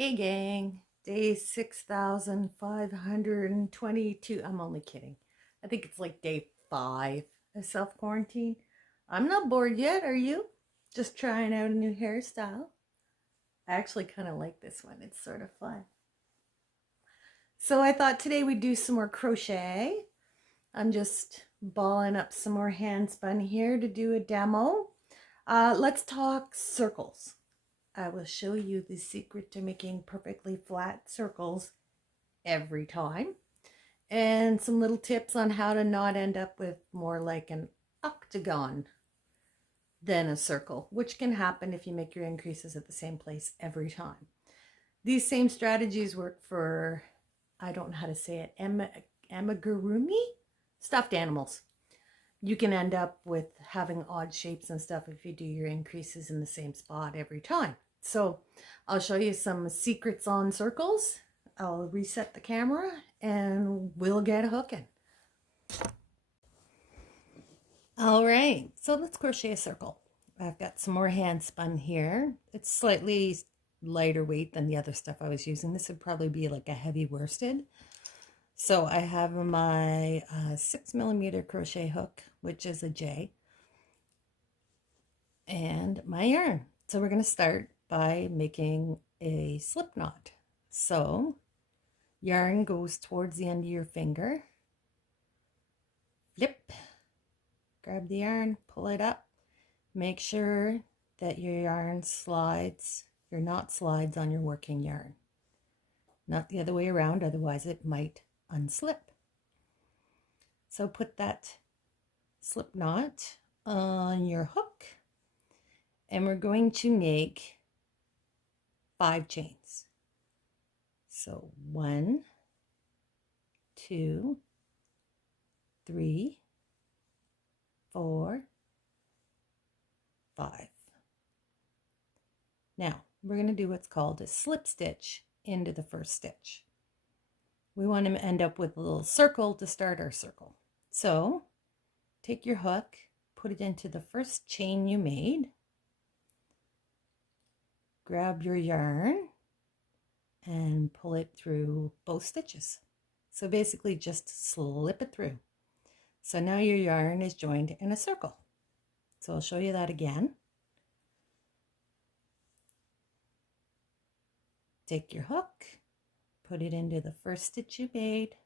Hey gang, day 6,522. I'm only kidding. I think it's like day 5 of self-quarantine. I'm not bored yet, are you? Just trying out a new hairstyle. I actually kind of like this one. It's sort of fun. So I thought today we'd do some more crochet. I'm just balling up some more hand spun here to do a demo. Let's talk circles. I will show you the secret to making perfectly flat circles every time, and some little tips on how to not end up with more like an octagon than a circle, which can happen if you make your increases at the same place every time. These same strategies work for, I don't know how to say it, amigurumi stuffed animals. You can end up with having odd shapes and stuff if you do your increases in the same spot every time. So I'll show you some secrets on circles. I'll reset the camera and we'll get hooking. All right, so let's crochet a circle. I've got some more hand spun here. It's slightly lighter weight than the other stuff I was using. This would probably be like a heavy worsted. So I have my 6mm crochet hook, which is a J, and my yarn. So we're going to start by making a slip knot. So yarn goes towards the end of your finger. Flip, grab the yarn, pull it up. Make sure that your yarn slides, your knot slides on your working yarn. Not the other way around, otherwise it might unslip. So put that slip knot on your hook, and we're going to make 5 chains. So 1, 2, 3, 4, 5. Now we're going to do what's called a slip stitch into the first stitch. We want to end up with a little circle to start our circle. So take your hook, put it into the first chain you made, grab your yarn and pull it through both stitches. So basically just slip it through. So now your yarn is joined in a circle. So I'll show you that again. Take your hook, put it into the first stitch you made,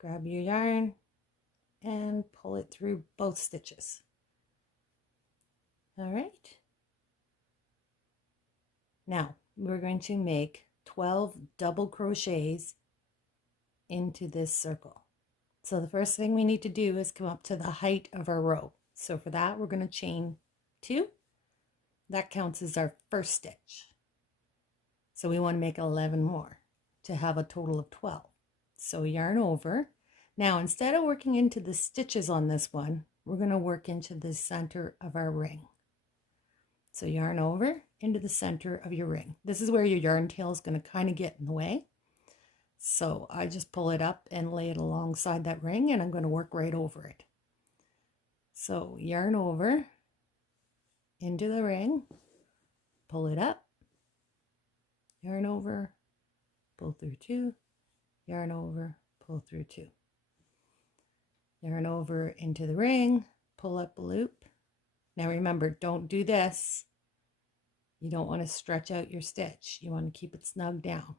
grab your yarn and pull it through both stitches. All right. Now we're going to make 12 double crochets into this circle. So the first thing we need to do is come up to the height of our row. So for that, we're going to chain 2. That counts as our first stitch. So we want to make 11 more to have a total of 12. So yarn over. Now, instead of working into the stitches on this one, we're going to work into the center of our ring. So yarn over into the center of your ring. This is where your yarn tail is going to kind of get in the way. So I just pull it up and lay it alongside that ring, and I'm going to work right over it. So yarn over into the ring, pull it up, yarn over, pull through 2, yarn over, pull through 2. Yarn over into the ring, pull up a loop. Now remember, don't do this. You don't want to stretch out your stitch. You want to keep it snug down.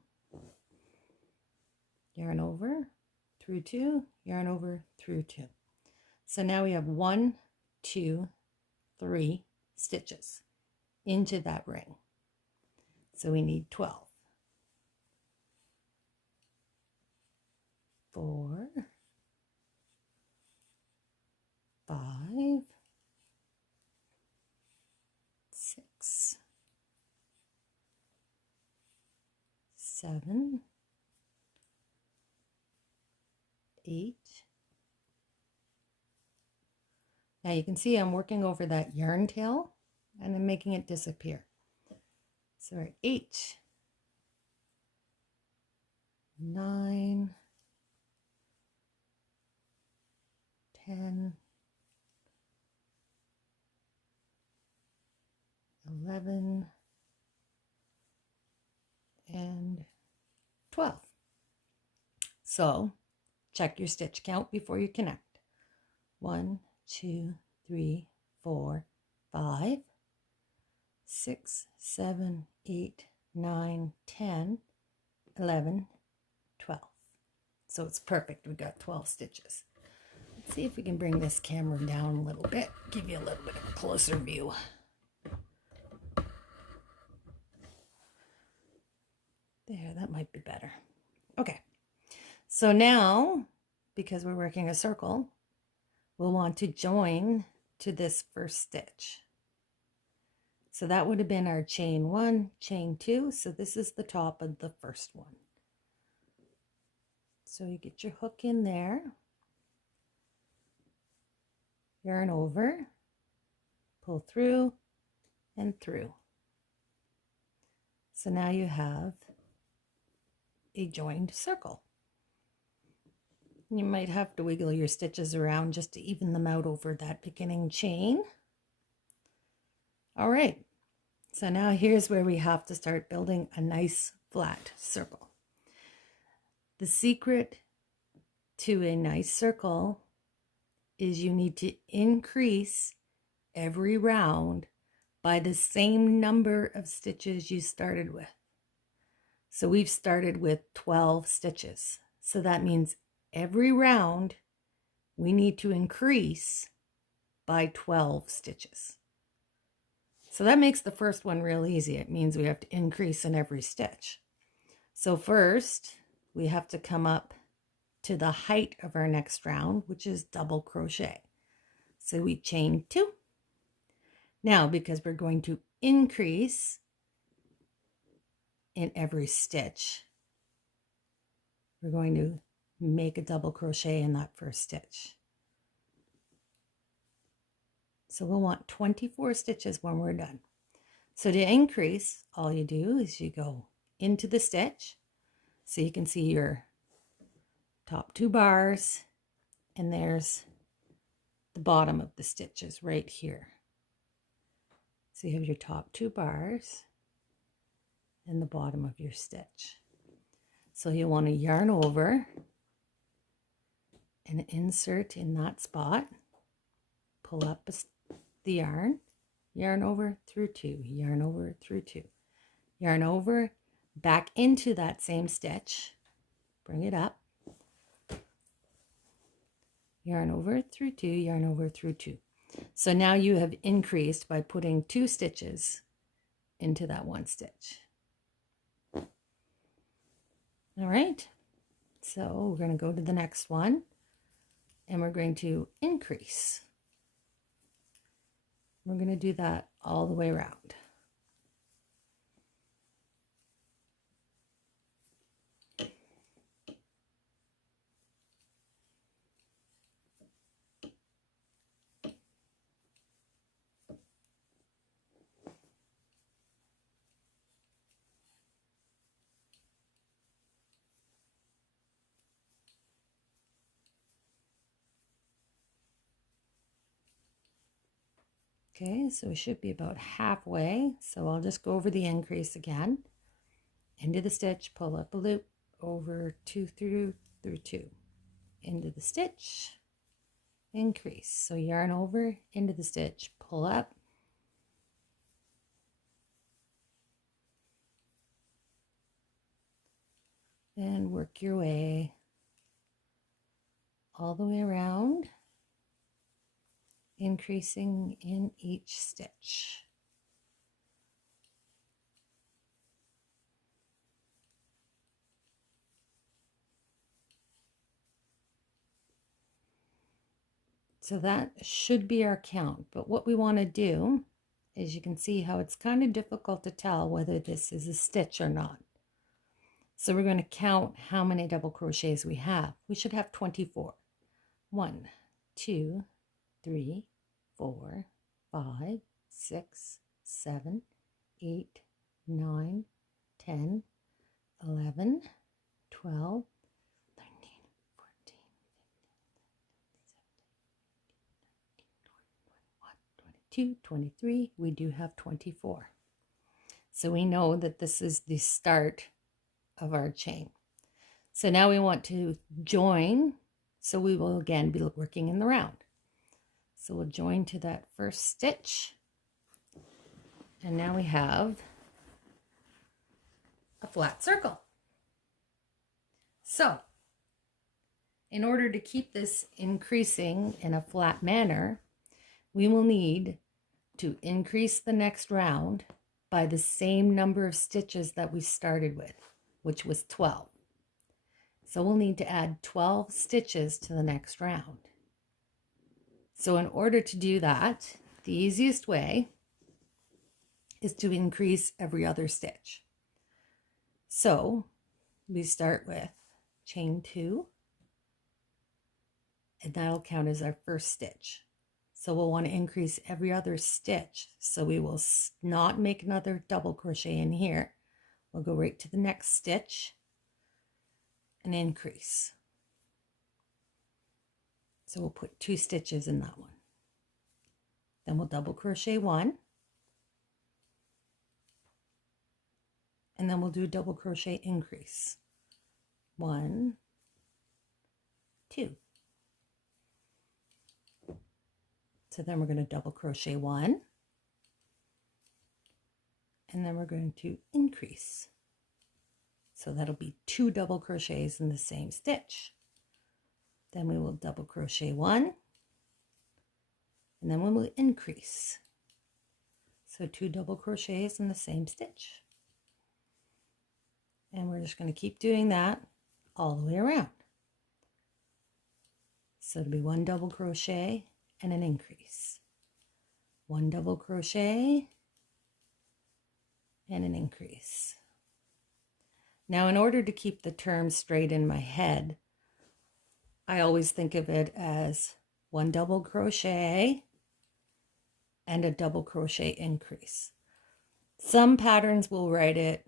Yarn over, through 2, yarn over, through 2. So now we have 1, 2, 3 stitches into that ring. So we need 12. 4, 5, 6, 7, 8. Now you can see I'm working over that yarn tail and I'm making it disappear. So we're 8, 9, 10, So check your stitch count before you connect. 1, 2, 3, 4, 5, 6, 7, 8, 9, 10, 11, 12. So it's perfect. We got 12 stitches. Let's see if we can bring this camera down a little bit, give you a little bit of a closer view. There, that might be better. Okay, so now, because we're working a circle, we'll want to join to this first stitch. So that would have been our chain 1, chain 2. So this is the top of the first one. So you get your hook in there, yarn over, pull through and through. So now you have a joined circle. You might have to wiggle your stitches around just to even them out over that beginning chain. All right, so now here's where we have to start building a nice flat circle. The secret to a nice circle is you need to increase every round by the same number of stitches you started with. So we've started with 12 stitches. So that means every round we need to increase by 12 stitches. So that makes the first one real easy. It means we have to increase in every stitch. So first we have to come up to the height of our next round, which is double crochet. So we chain 2. Now, because we're going to increase in every stitch, we're going to make a double crochet in that first stitch. So we'll want 24 stitches when we're done. So to increase, all you do is you go into the stitch. So you can see your top 2 bars, and there's the bottom of the stitches right here. So you have your top 2 bars and the bottom of your stitch. So you'll want to yarn over and insert in that spot, pull up the yarn, yarn over through 2, yarn over through 2, yarn over, back into that same stitch, bring it up, yarn over through 2, yarn over through 2. So now you have increased by putting 2 stitches into that one stitch. All right, so we're going to go to the next one and we're going to increase. We're going to do that all the way around. Okay, so we should be about halfway. So I'll just go over the increase again. Into the stitch, pull up a loop, over 2 through 2. Into the stitch, increase. So yarn over, into the stitch, pull up. And work your way all the way around, increasing in each stitch. So that should be our count, but what we want to do is, you can see how it's kind of difficult to tell whether this is a stitch or not. So we're going to count how many double crochets we have. We should have 24. 1, 2, 3, 4, 5, 6, 7, 8, 9, 10, 11, 12, 13, 14, 15, 16, 17, 18, 19, 20, 21, 22, 23. We do have 24. So we know that this is the start of our chain. So now we want to join. So we will again be working in the round. So we'll join to that first stitch. And now we have a flat circle. So in order to keep this increasing in a flat manner, we will need to increase the next round by the same number of stitches that we started with, which was 12. So we'll need to add 12 stitches to the next round. So in order to do that, the easiest way is to increase every other stitch. So we start with chain 2, and that'll count as our first stitch. So we'll want to increase every other stitch. So we will not make another double crochet in here. We'll go right to the next stitch and increase. So we'll put 2 stitches in that one. Then we'll double crochet 1. And then we'll do a double crochet increase. 1, 2. So then we're going to double crochet 1. And then we're going to increase. So that'll be 2 double crochets in the same stitch. Then we will double crochet 1. And then we will increase. So 2 double crochets in the same stitch. And we're just going to keep doing that all the way around. So it'll be 1 double crochet and an increase. 1 double crochet and an increase. Now, in order to keep the term straight in my head, I always think of it as 1 double crochet and a double crochet increase. Some patterns will write it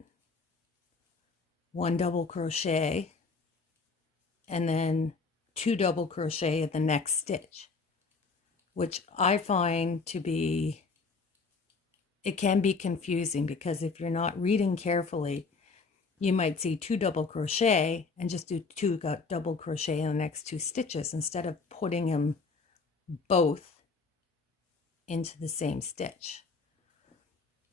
1 double crochet and then 2 double crochet in the next stitch, which I find to be, it can be confusing, because if you're not reading carefully, you might see 2 double crochet and just do 2 double crochet in the next 2 stitches instead of putting them both into the same stitch.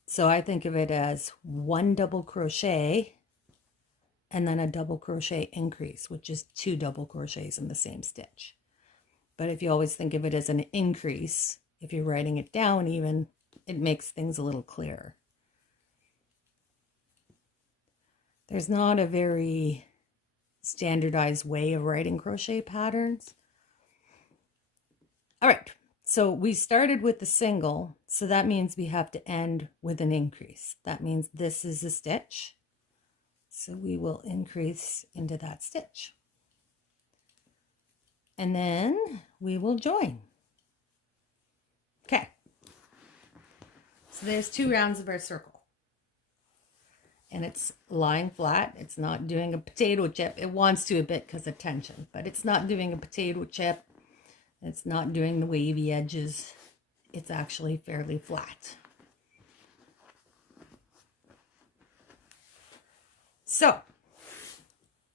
So I think of it as 1 double crochet and then a double crochet increase, which is 2 double crochets in the same stitch. But if you always think of it as an increase, if you're writing it down even, it makes things a little clearer. There's not a very standardized way of writing crochet patterns. All right, so we started with the single, so that means we have to end with an increase. That means this is a stitch. So we will increase into that stitch. And then we will join. Okay. So there's 2 rounds of our circle. And it's lying flat. It's not doing a potato chip. It wants to a bit because of tension, but it's not doing a potato chip. It's not doing the wavy edges. It's actually fairly flat. So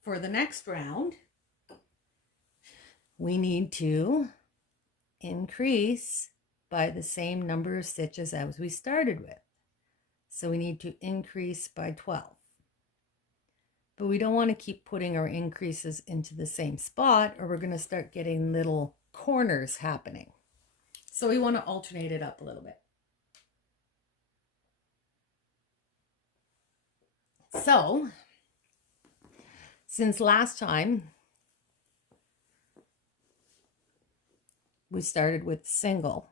for the next round, we need to increase by the same number of stitches as we started with. So we need to increase by 12. But we don't want to keep putting our increases into the same spot, or we're going to start getting little corners happening. So we want to alternate it up a little bit. So since last time we started with single,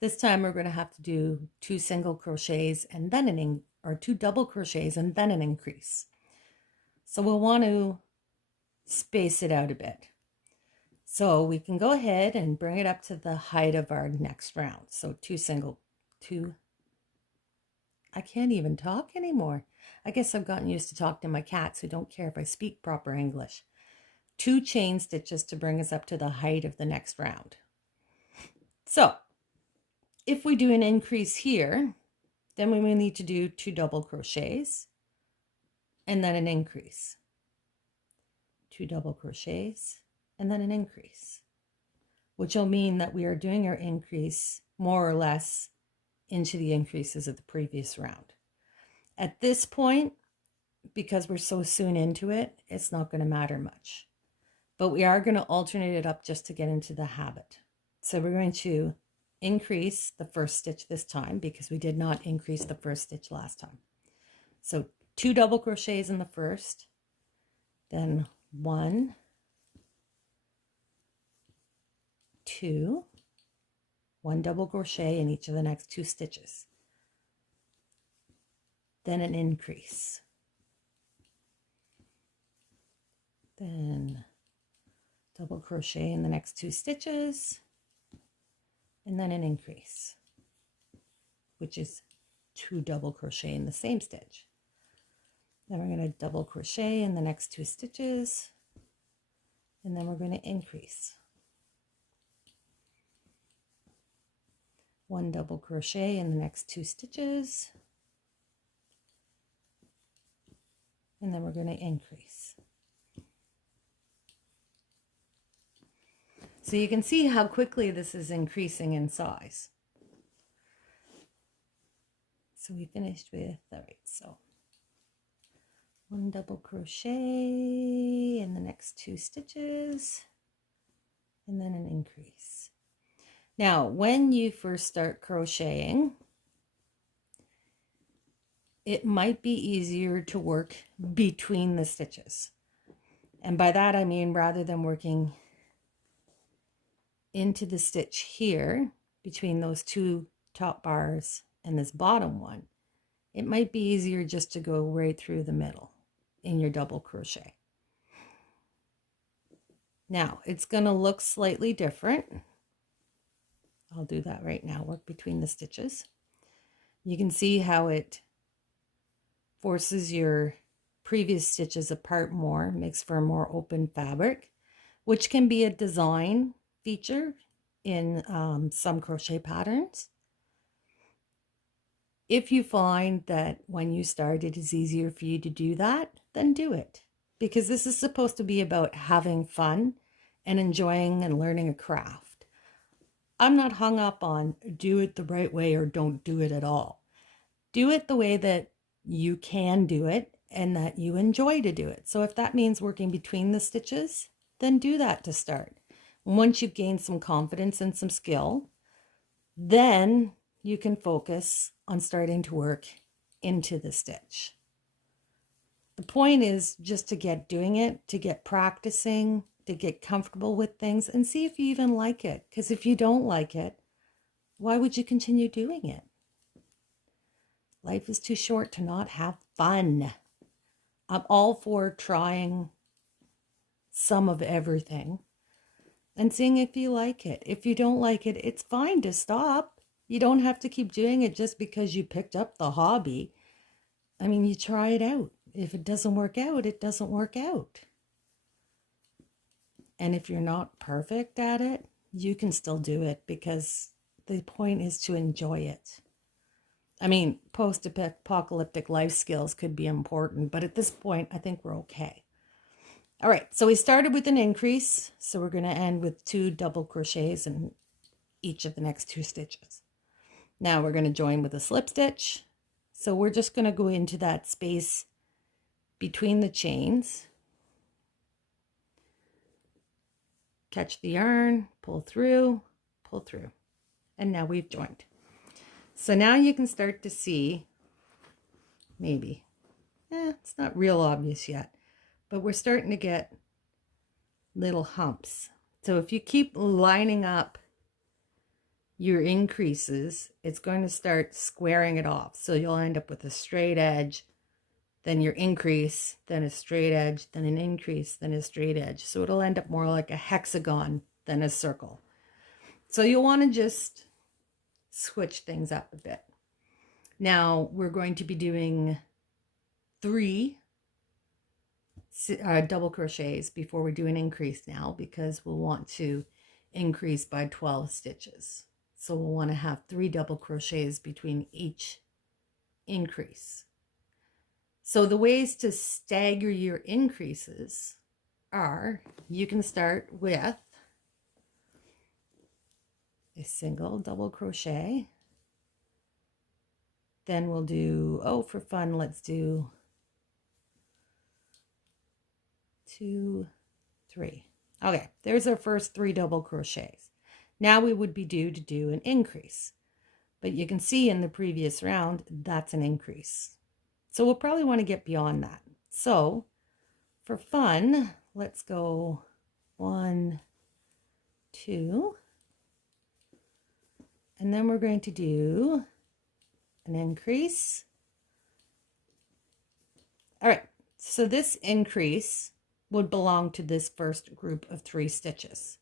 this time we're going to have to do 2 single crochets and then 2 double crochets and then an increase. So we'll want to space it out a bit. So we can go ahead and bring it up to the height of our next round. So 2 I can't even talk anymore. I guess I've gotten used to talking to my cats who don't care if I speak proper English. 2 chain stitches to bring us up to the height of the next round. So if we do an increase here, then we will need to do 2 double crochets and then an increase. 2 double crochets, and then an increase, which will mean that we are doing our increase more or less into the increases of the previous round. At this point, because we're so soon into it, it's not going to matter much. But we are going to alternate it up just to get into the habit. So we're going to increase the first stitch this time because we did not increase the first stitch last time. So 2 double crochets in the first, then 1, 2, 1 double crochet in each of the next 2 stitches, then an increase, then double crochet in the next 2 stitches, and then an increase, which is 2 double crochet in the same stitch. Then we're going to double crochet in the next 2 stitches, and then we're going to increase. 1 double crochet in the next 2 stitches, and then we're going to increase. So you can see how quickly this is increasing in size. So we finished with, all right, so 1 double crochet in the next 2 stitches, and then an increase. Now, when you first start crocheting, it might be easier to work between the stitches. And by that I mean, rather than working into the stitch here between those 2 top bars and this bottom one, it might be easier just to go right through the middle in your double crochet. Now it's going to look slightly different. I'll do that right now, work between the stitches. You can see how it forces your previous stitches apart more, makes for a more open fabric, which can be a design feature in some crochet patterns. If you find that when you start it is easier for you to do that, then do it, because this is supposed to be about having fun and enjoying and learning a craft. I'm not hung up on do it the right way or don't do it at all. Do it the way that you can do it and that you enjoy to do it. So if that means working between the stitches, then do that to start. Once you've gained some confidence and some skill, then you can focus on starting to work into the stitch. The point is just to get doing it, to get practicing, to get comfortable with things and see if you even like it. Because if you don't like it, why would you continue doing it? Life is too short to not have fun. I'm all for trying some of everything and seeing if you like it. If you don't like it, it's fine to stop. You don't have to keep doing it just because you picked up the hobby. I mean, you try it out. If it doesn't work out, it doesn't work out. And if you're not perfect at it, you can still do it, because the point is to enjoy it. I mean, post-apocalyptic life skills could be important, but at this point, I think we're okay. All right, so we started with an increase, so we're going to end with 2 double crochets in each of the next 2 stitches. Now we're going to join with a slip stitch. So we're just going to go into that space between the chains, catch the yarn, pull through, and now we've joined. So now you can start to see, maybe, it's not real obvious yet, but we're starting to get little humps. So if you keep lining up your increases, it's going to start squaring it off. So you'll end up with a straight edge, then your increase, then a straight edge, then an increase, then a straight edge. So it'll end up more like a hexagon than a circle. So you'll want to just switch things up a bit. Now we're going to be doing 3 double crochets before we do an increase now, because we'll want to increase by 12 stitches. So we'll want to have 3 double crochets between each increase. So the ways to stagger your increases are, you can start with a single double crochet. Then we'll do, oh, for fun, let's do 2, 3. Okay, there's our first 3 double crochets. Now we would be due to do an increase. But you can see in the previous round, that's an increase. So we'll probably want to get beyond that. So for fun, let's go 1, 2. And then we're going to do an increase. All right, so this increase would belong to this first group of 3 stitches,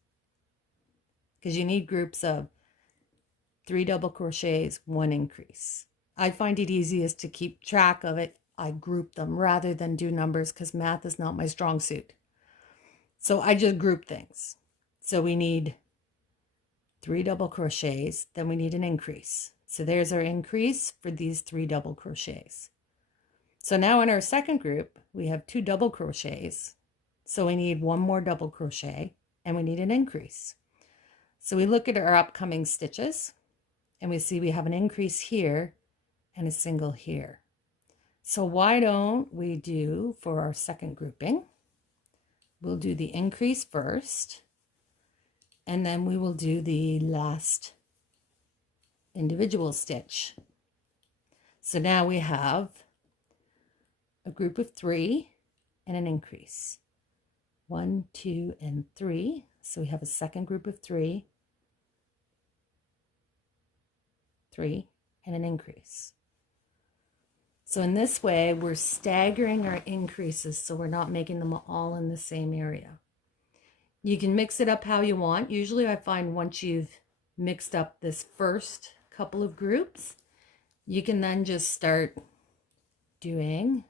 because you need groups of 3 double crochets, 1 increase. I find it easiest to keep track of it. I group them rather than do numbers, because math is not my strong suit. So I just group things. So we need 3 double crochets, then we need an increase. So there's our increase for these 3 double crochets. So now in our second group, we have 2 double crochets. So we need 1 more double crochet and we need an increase. So we look at our upcoming stitches and we see we have an increase here and a single here. So why don't we do, for our second grouping, we'll do the increase first, and then we will do the last individual stitch. So now we have a group of 3 and an increase. 1, 2, and 3. So we have a second group of 3, 3, and an increase. So in this way, we're staggering our increases so we're not making them all in the same area. You can mix it up how you want. Usually I find once you've mixed up this first couple of groups, you can then just start doing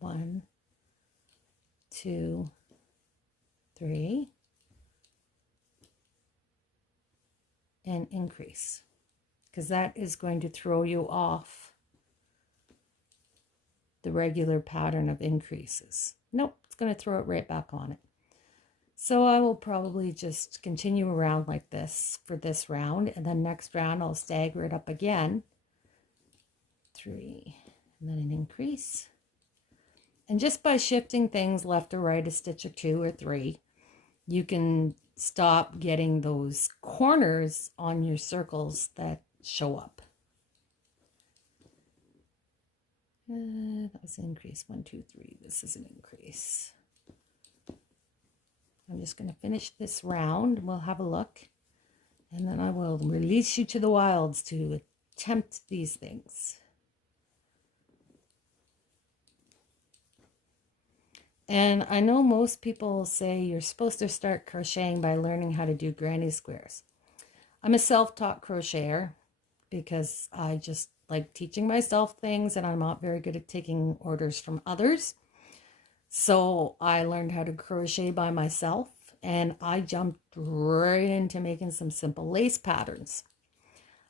1, 2, 3, and increase, because that is going to throw you off the regular pattern of increases. Nope, it's going to throw it right back on it. So I will probably just continue around like this for this round, and then next round I'll stagger it up again. 3, and then an increase. And just by shifting things left or right, a stitch or 2 or 3, you can stop getting those corners on your circles that show up. That was an increase. 1, 2, 3. This is an increase. I'm just going to finish this round. We'll have a look, and then I will release you to the wilds to attempt these things. And I know most people say you're supposed to start crocheting by learning how to do granny squares. I'm a self-taught crocheter because I just like teaching myself things, and I'm not very good at taking orders from others. So I learned how to crochet by myself, and I jumped right into making some simple lace patterns.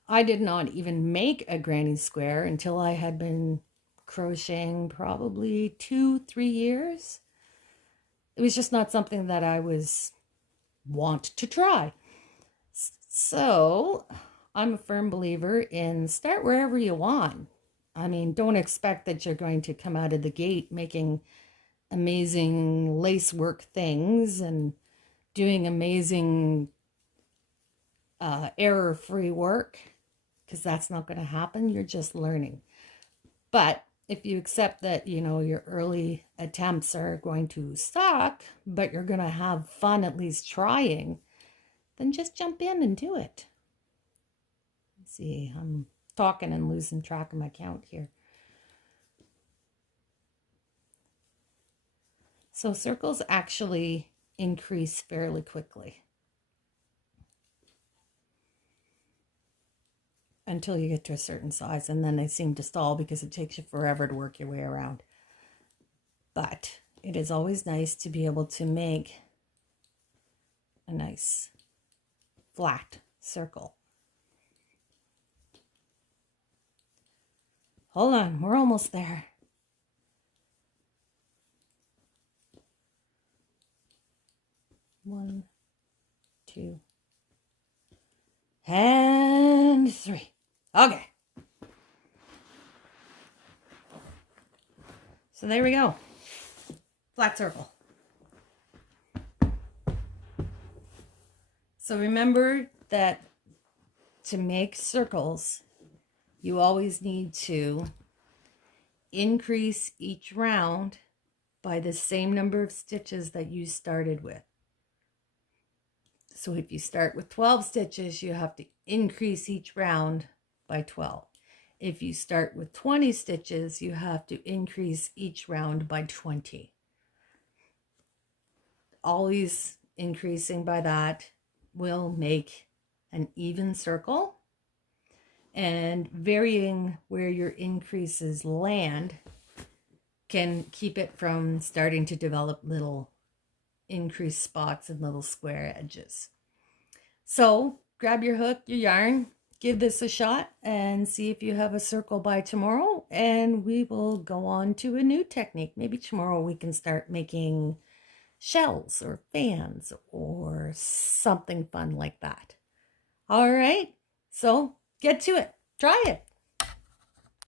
I did not even make a granny square until I had been crocheting probably 2-3 years. It was just not something that I want to try. So I'm a firm believer in start wherever you want. I mean, don't expect that you're going to come out of the gate making amazing lace work things and doing amazing error-free work, because that's not going to happen. You're just learning. But if you accept that, you know, your early attempts are going to suck, but you're going to have fun at least trying, then just jump in and do it. Let's see, I'm talking and losing track of my count here. So circles actually increase fairly quickly until you get to a certain size, and then they seem to stall because it takes you forever to work your way around. But it is always nice to be able to make a nice flat circle. Hold on, we're almost there. 1, 2, and 3. Okay. So there we go. Flat circle. So remember that to make circles, you always need to increase each round by the same number of stitches that you started with. So if you start with 12 stitches, you have to increase each round by 12. If you start with 20 stitches, you have to increase each round by 20. Always increasing by that will make an even circle, and varying where your increases land can keep it from starting to develop little increased spots and little square edges. So grab your hook, your yarn, give this a shot and see if you have a circle by tomorrow, and we will go on to a new technique. Maybe tomorrow we can start making shells or fans or something fun like that. All right, so get to it. Try it.